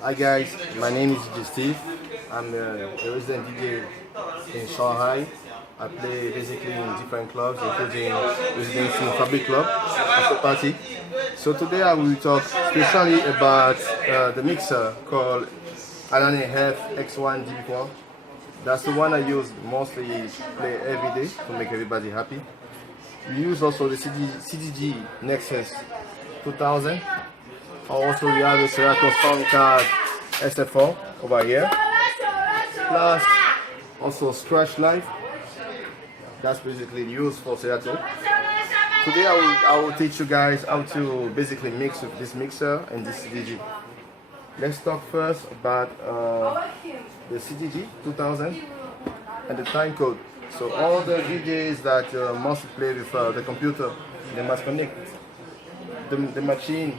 Hi guys, my name is DJ Steve. I'm a resident DJ in Shanghai. I play basically in different clubs, including Residency Fabric Club, after party. So today I will talk especially about the mixer called xone db4. That's the one I use mostly play every day to make everybody happy. We use also the CDG Nexus 2000. Also we have a Serato sound card SF4 over here. Plus also Scratch Live. That's basically used for Serato. Today I will teach you guys how to basically mix with this mixer and this CDG. Let's talk first about the CDG 2000 and the time code. So all the DJs that must play with the computer, they must connect the machine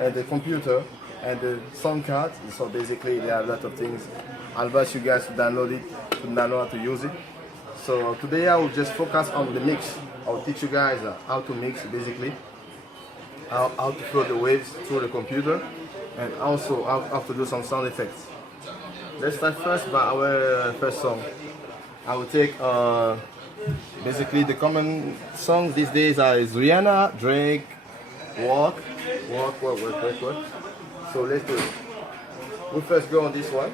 and the computer and the sound card. So basically they have a lot of things. I'll advise you guys to download it, to know how to use it. So today I will just focus on the mix. I'll teach you guys how to mix basically, how to flow the waves through the computer, and also how to do some sound effects. Let's start first by our first song. I will take basically the common songs these days is Rihanna, Drake, Walk. So let's do it. We first go on this one.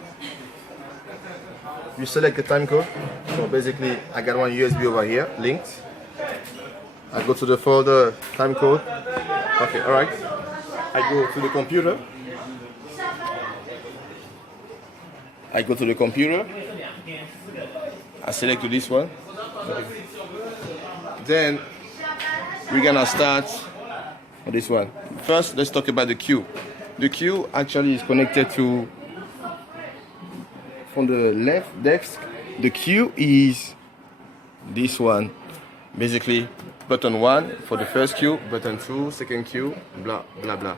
You select the time code. So basically I got one USB over here, linked. I go to the folder time code. Okay, alright. I go to the computer. I select this one. Okay. Then we're gonna start on this one. First, let's talk about the queue. The queue actually is connected to from the left desk. The queue is this one. Basically, button 1 for the first queue, button 2, second queue, blah blah blah.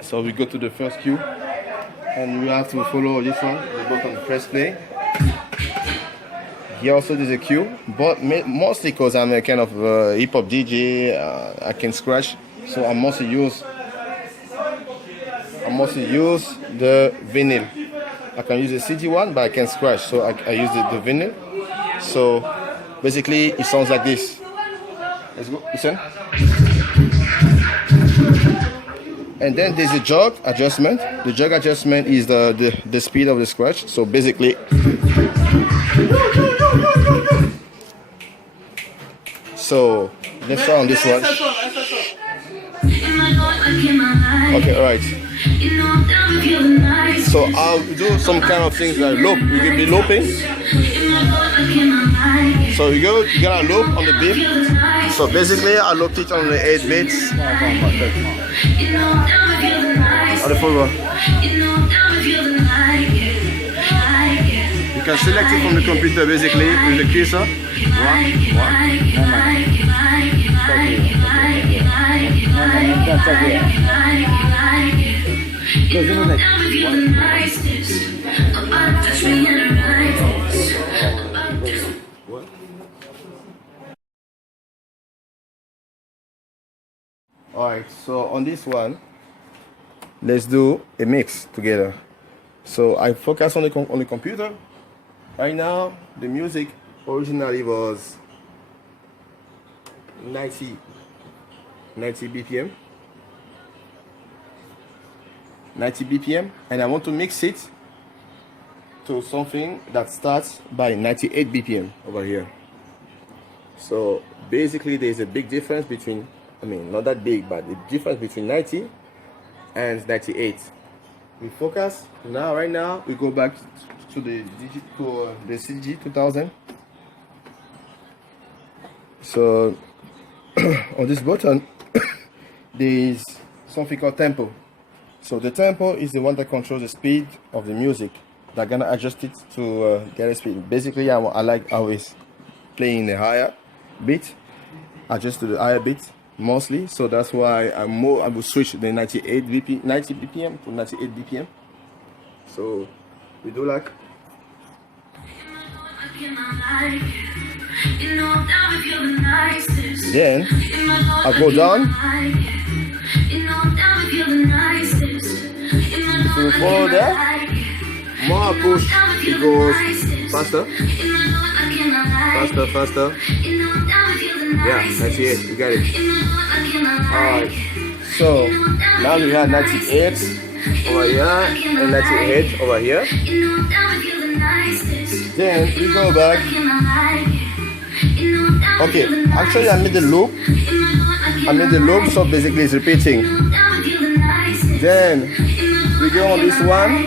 So we go to the first queue. And we have to follow this one, the button press play. Here also there's a queue, but mostly because I'm a kind of hip hop DJ, I can scratch, so I mostly use the vinyl. I can use the CD one, but I can scratch, so I use the vinyl. So basically it sounds like this. Let's go, listen. And then there's a jog adjustment. The jog adjustment is the speed of the scratch. So basically, so let's try on this one. Okay, alright. So I'll do some kind of things like loop. You can be looping. So you gotta loop on the beat. So basically I looped it on the 8 bits. On the full one. You can select it from the computer basically with the cursor. Alright, so on this one, let's do a mix together. So I focus on the computer. Right now, the music originally was 90 BPM. 90 BPM, and I want to mix it to something that starts by 98 BPM over here. So basically there's a big difference between, I mean not that big, but the difference between 90 and 98. We focus now. Right now we go back to the CDG 2000. So on this button there is something called tempo. So the tempo is the one that controls the speed of the music. They're gonna adjust it to get a speed. Basically I like always playing the higher beat, adjust to the higher beat mostly. So that's why I will switch the 90 BPM to 98 BPM. So we do like. You know I'm down with you the nicest. Then I go down. If you follow that, more I push, it goes faster. Faster. Yeah, that's it. You got it. Alright. So now we have 98 over here and 98 over here. Then we go back. Okay, actually I made the loop. So basically it's repeating. Then we go on this one.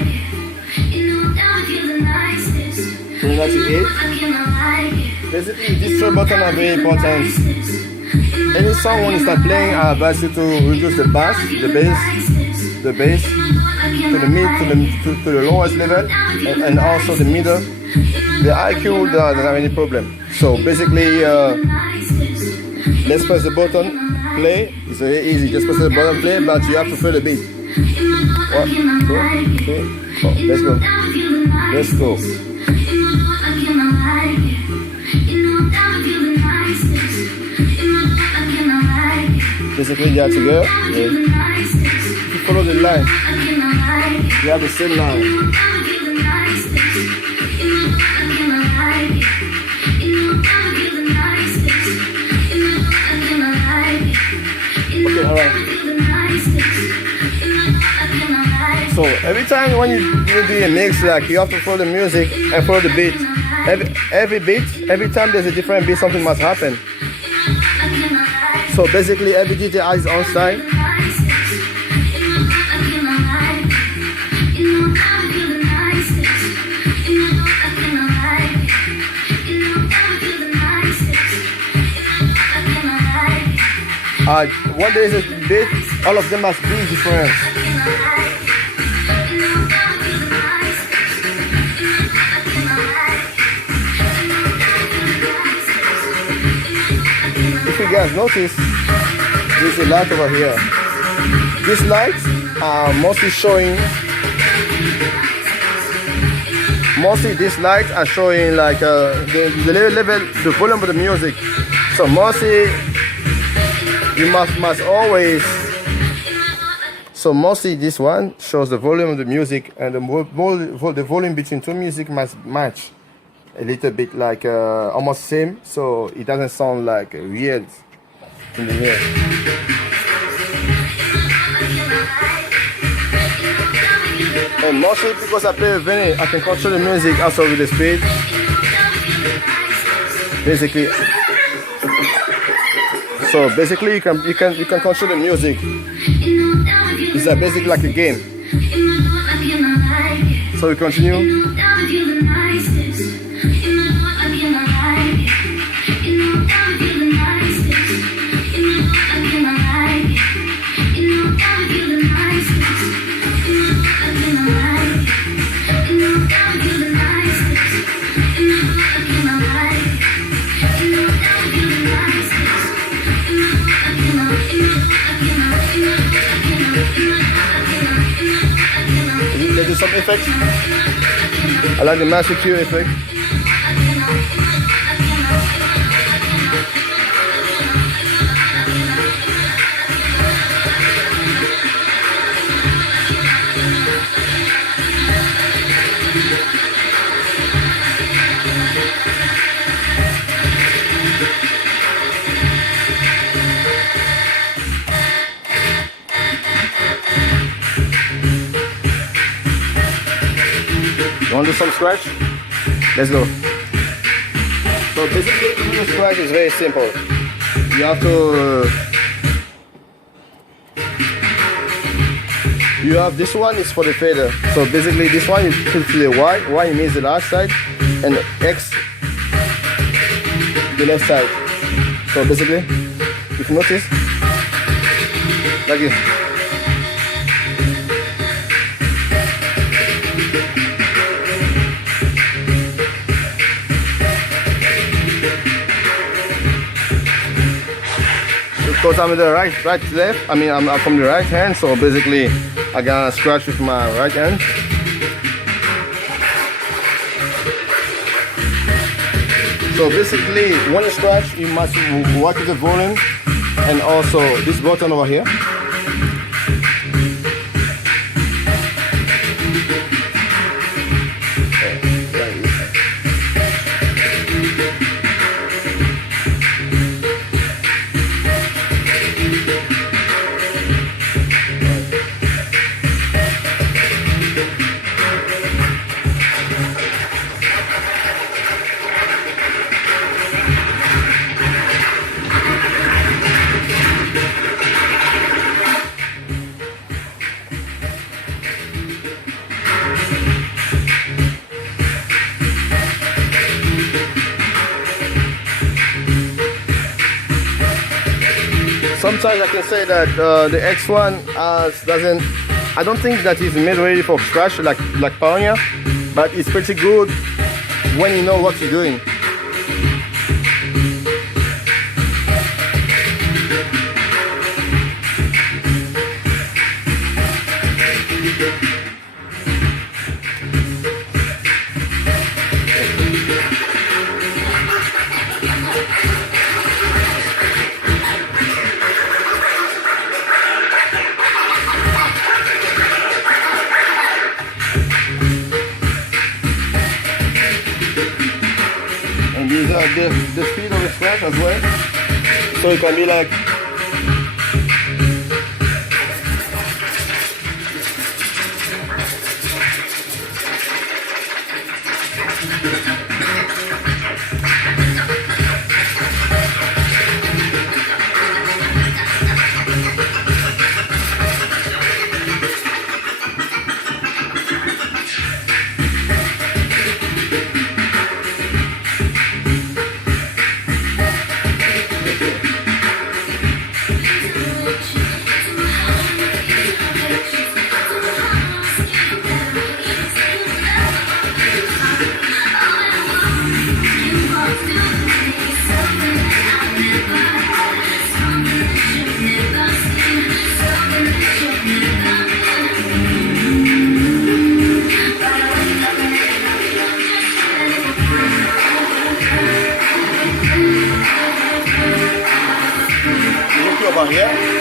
98. Basically these three buttons are very important. Any song when you start playing, I advise you to reduce the bass to the lowest level, and also the middle. The IQ doesn't have any problem. So basically, let's press the button play. It's very easy. Just press the button play, but you have to feel the beat. 1, 2, 3, 4. Let's go. Basically, you have to go. If you follow the line, you have the same line. Okay, alright. So every time when you do a mix, like you have to follow the music and follow the beat. Every time there's a different beat, something must happen. So basically every DJ has its own style. When there is a beat, all of them must be different. If you guys notice, there's a light over here. These lights are mostly showing. These lights are showing like the level, the volume of the music. So mostly you must always. So mostly this one shows the volume of the music, and the volume between two music must match a little bit, like almost same, so it doesn't sound like weird in the ear. And mostly because I play with vinyl, I can control the music also with the speed. Basically, so basically you can control the music. It's basically like a game. So we continue. Let's do some effects. I like the master Q effect. You want to do some scratch? Let's go. So basically, to do scratch is very simple. You have to. You have this one is for the fader. So basically, this one you put to the Y. Y means the left side, and X the left side. So basically, if you notice, like this. Because I'm the right left. I mean, I'm from the right hand, so basically I gotta scratch with my right hand. So basically, when you scratch, you must work with the volume and also this button over here. Sometimes I can say that the X1 doesn't. I don't think that it's made ready for scratch like Pioneer, but it's pretty good when you know what you're doing. And these are the speed of the scratch as well. So it can be like over here.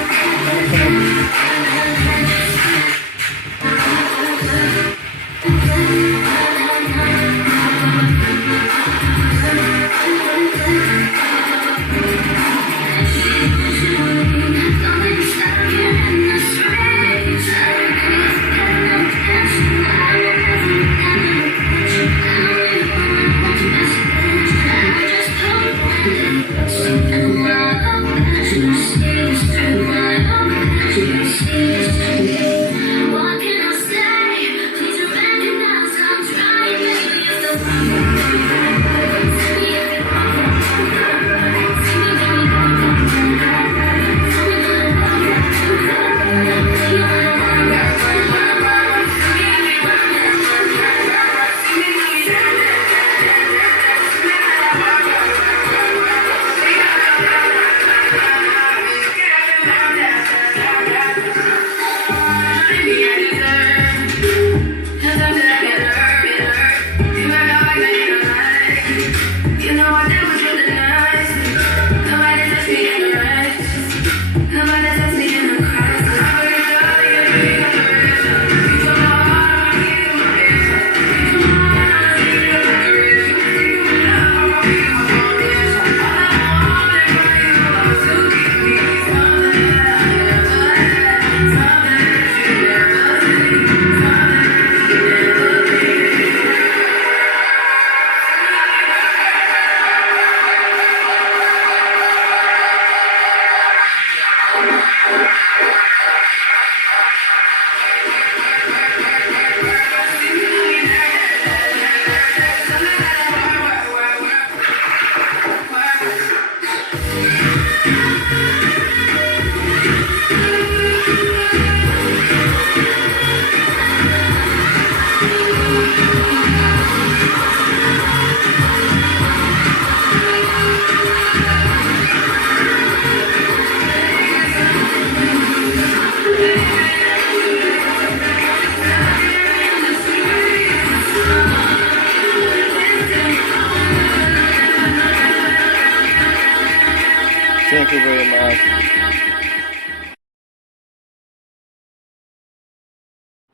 very much.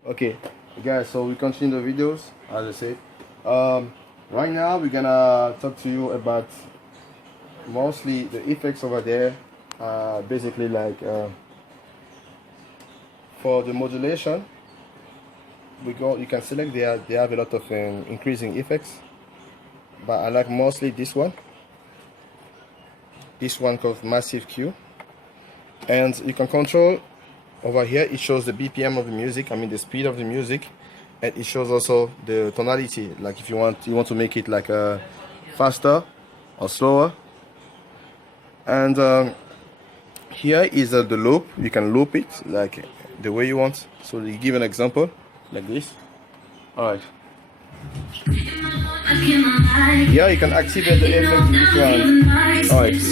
Okay, guys, so we continue the videos, as I said. Right now we're gonna talk to you about mostly the effects over there. Basically, like for the modulation, you can select they have a lot of increasing effects, but I like mostly this one called Massive Q, and you can control over here. It shows the BPM of the music, I mean the speed of the music, and it shows also the tonality, like if you want to make it like faster or slower. And here is the loop. You can loop it like the way you want. So you give an example like this. All right. Here you can activate the effect in this one. All right.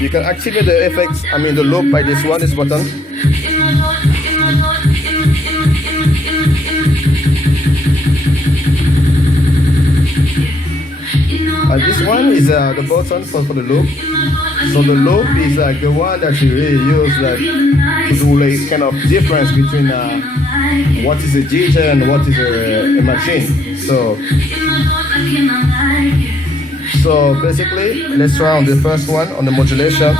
You can activate the effects, I mean the loop, by this button. And this one is the button for the loop. So the loop is like the one that you really use like to do like kind of difference between what is a DJ and what is a machine. So basically, let's try on the first one, on the modulation.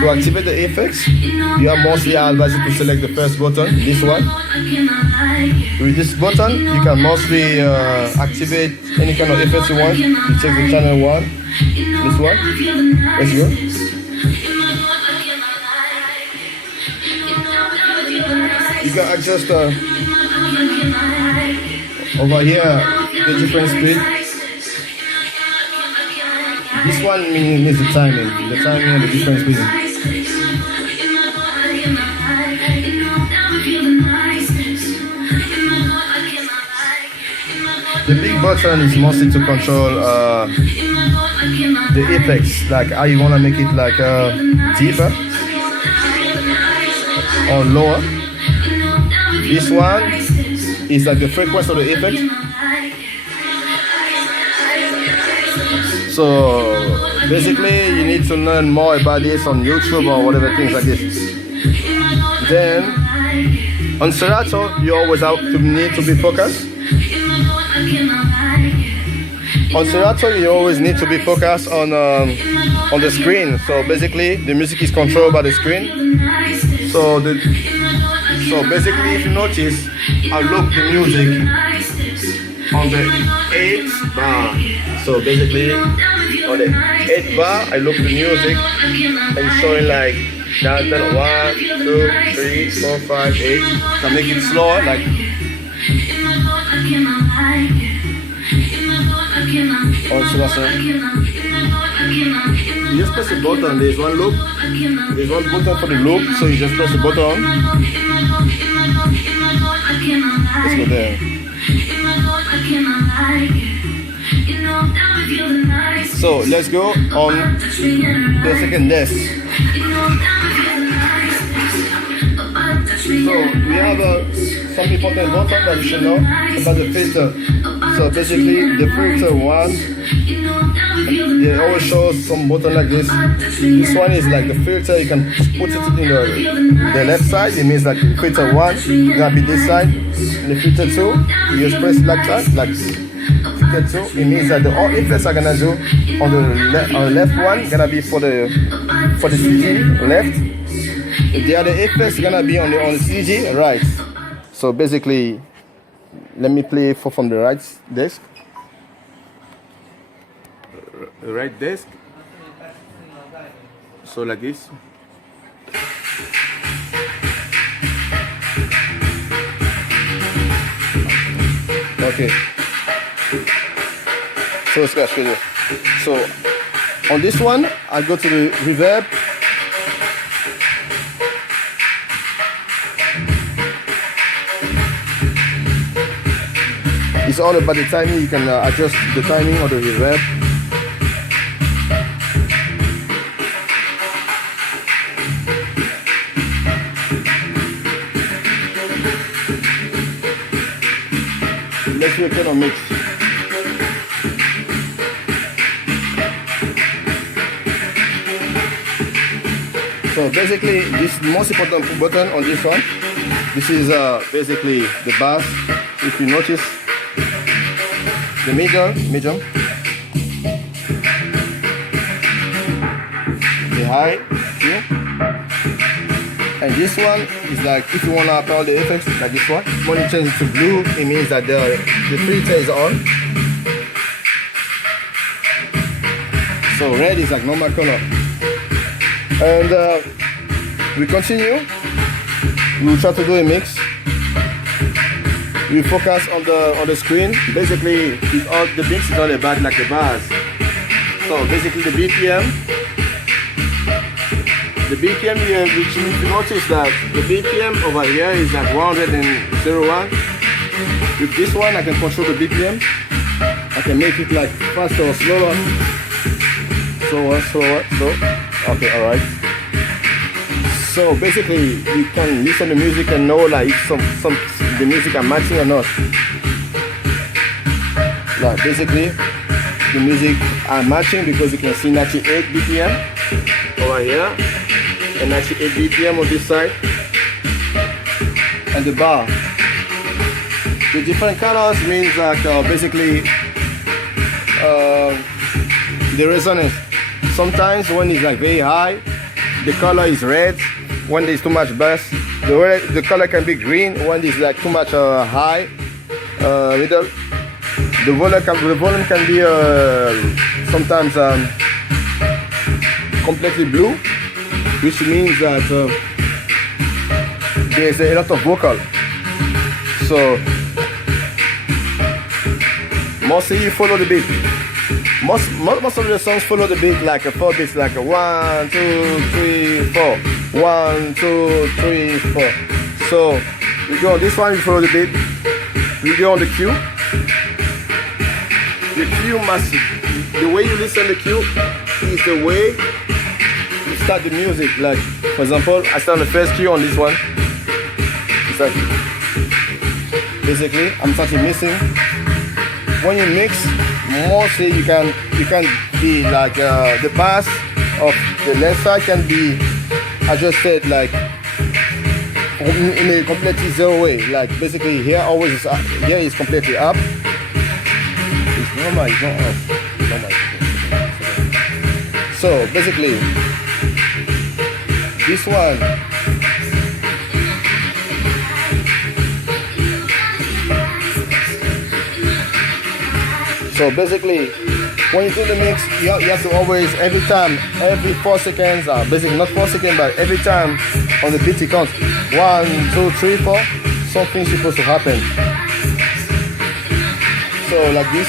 To activate the effects, you are mostly advised to select the first button, this one. With this button, you can mostly activate any kind of effects you want. You check the channel 1, this one. Let's go. You can adjust over here the different speed. This one means the timing and the different speed. The big button is mostly to control the effects, like how you want to make it like deeper or lower. This one is like the frequency of the effect. So basically you need to learn more about this on YouTube or whatever, things like this. Then on serato, you always need to be focused. On serato, you always need to be focused on the screen. So basically the music is controlled by the screen. So basically, if you notice, I loop the music on the 8th bar. So basically, on the 8th bar, I loop the music and showing like down 1, 2, 3, 4, 5, 8. Can make it slower, like. Also, you just press the button. There's one loop. There's one button for the loop, so you just press the button. Let's go there. So let's go on the second desk. So we have some important button that you should know about the filter. So basically the filter one, they always show some button like this. This one is like the filter. You can put it in the left side. It means like the filter 1 gonna be this side. And the filter 2, you just press like that, like filter 2. It means that all effects are gonna do on the left one gonna be for the CD left. The other effects gonna be on the CD right. So basically, let me play from the right desk. Right desk. So like this. Okay. So let's go show you. So on this one, I go to the reverb. It's all about the timing. You can adjust the timing of the reverb. Let's do a kind of mix. So basically, this most important button on this one, this is basically the bass. If you notice, the medium, the high, here. And this one is like if you want to apply all the effects, like this one. When you change it to blue, it means that the filter is on. So red is like normal color. And we continue. We'll try to do a mix. We focus on the screen. Basically, all the mix is all about like the bars. So basically the BPM. The BPM here, which you notice that the BPM over here is like 101. With this one, I can control the BPM. I can make it like faster or slower. Slower. Okay, alright. So basically, you can listen to music and know like if the music are matching or not. Like basically, the music are matching because you can see 98 BPM over here. And 98 BPM on this side, and the bar. The different colors means like basically the resonance. Sometimes when it's like very high, the color is red. When there's too much bass, the color can be green. When there's like too much high, middle, the volume can be sometimes completely blue, which means that there's a lot of vocal. So mostly you follow the beat. Most of the songs follow the beat like a 4 beats, like a 1, 2, 3, 4, 1, 2, 3, 4. So we go on this one, we follow the beat. We go on the cue. The cue the way you listen to the cue is the way start the music. Like for example, I start the first cue on this one. It's like basically I'm starting mixing. When you mix, mostly you can be like the bass of the left side can be adjusted like in a completely zero way. Like basically here always is up, here is completely up. It's normal, it's not off. It's normal. So basically this one, so basically when you do the mix, you have to always, every 4 seconds, basically not 4 seconds, but every time on the beat it counts 1, 2, 3, 4, something's supposed to happen. So like this,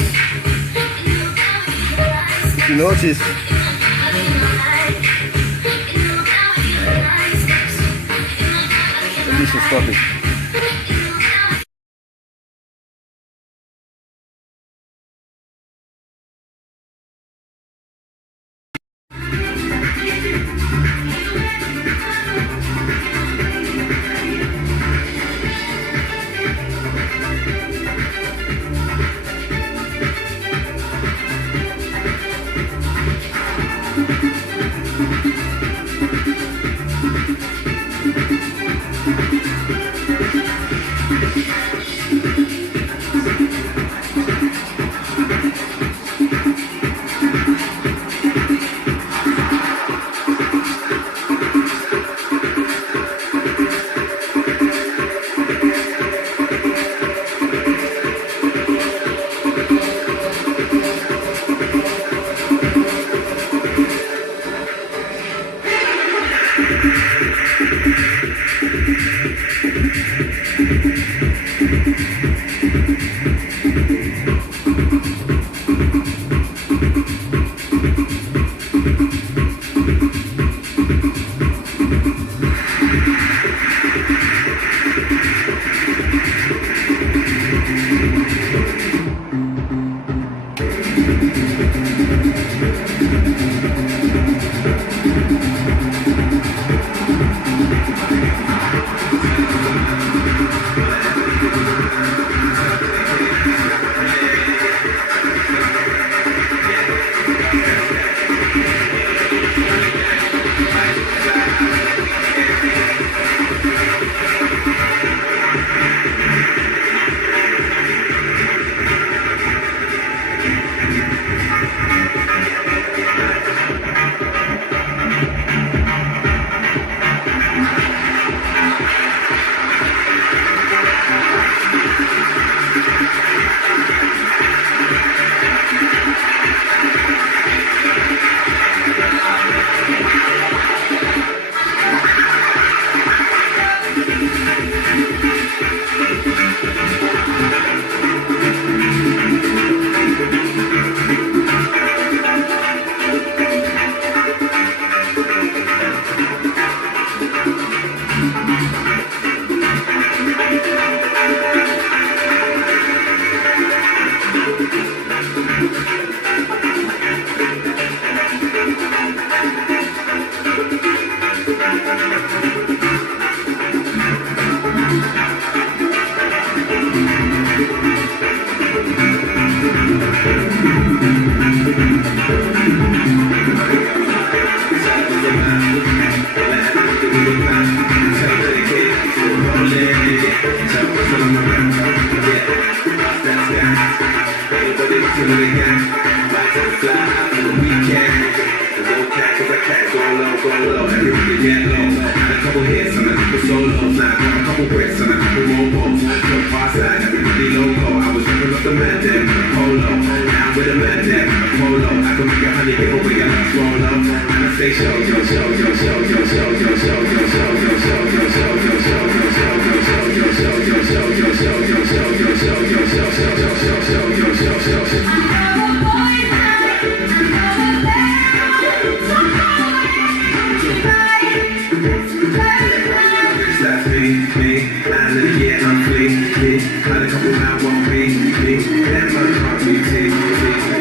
if you notice, this is perfect. to the gang. Back to the fly for the weekend. The whole cat to the cat, go low, everybody get low. Had a couple hits and a couple solos, now I got a couple bricks and a couple more balls. Jump fast side, everybody loco. I was ripping up the man there with a polo. Now with a man there with a polo. I can make a honey get over your last roll up. And I say show, yo, show, yo, show, yo, show, yo, show, yo, show, yo, show, yo, show, yo, show, yo, show, yo, show, yo, show, yo, show, yo, show, yo, show, yo, show, yo, show, yo, show, yo, show. That's me, and yeah, I'm clean, me. Had a couple man want me. That man can't be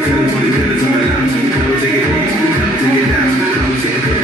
Tell us what he tell us on the line. Now we take it in, now we take it down. Now we take it down.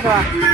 Eccola.